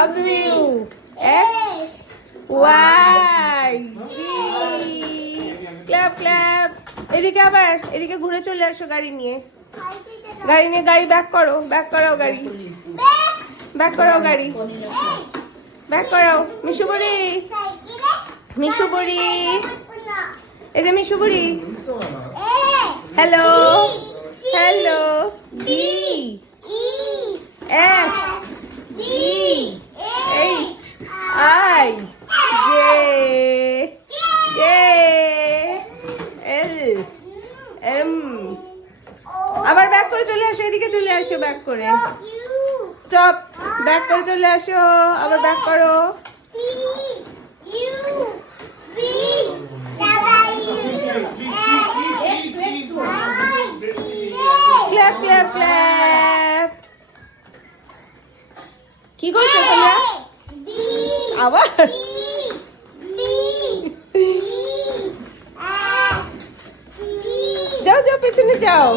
W X Y Z clap clap এদিকে আবার এদিকে ঘুরে চলে আসো গাড়ি নিয়ে গাড়ি ব্যাক করাও গাড়ি ব্যাক করাও গাড়ি ব্যাক করাও মিশু বুড়ি এই যে মিশু বুড়ি hello D F G H I J K L M আবার ব্যাক করে চলে আসো এদিকে চলে আসো ব্যাক করে স্টপ ব্যাক করে চলে আসো আবার ব্যাক করো ক্ল্যাপ ক্ল্যাপ ক্ল্যাপ কি করছো তোমরা আবার যাও পেছনে যাও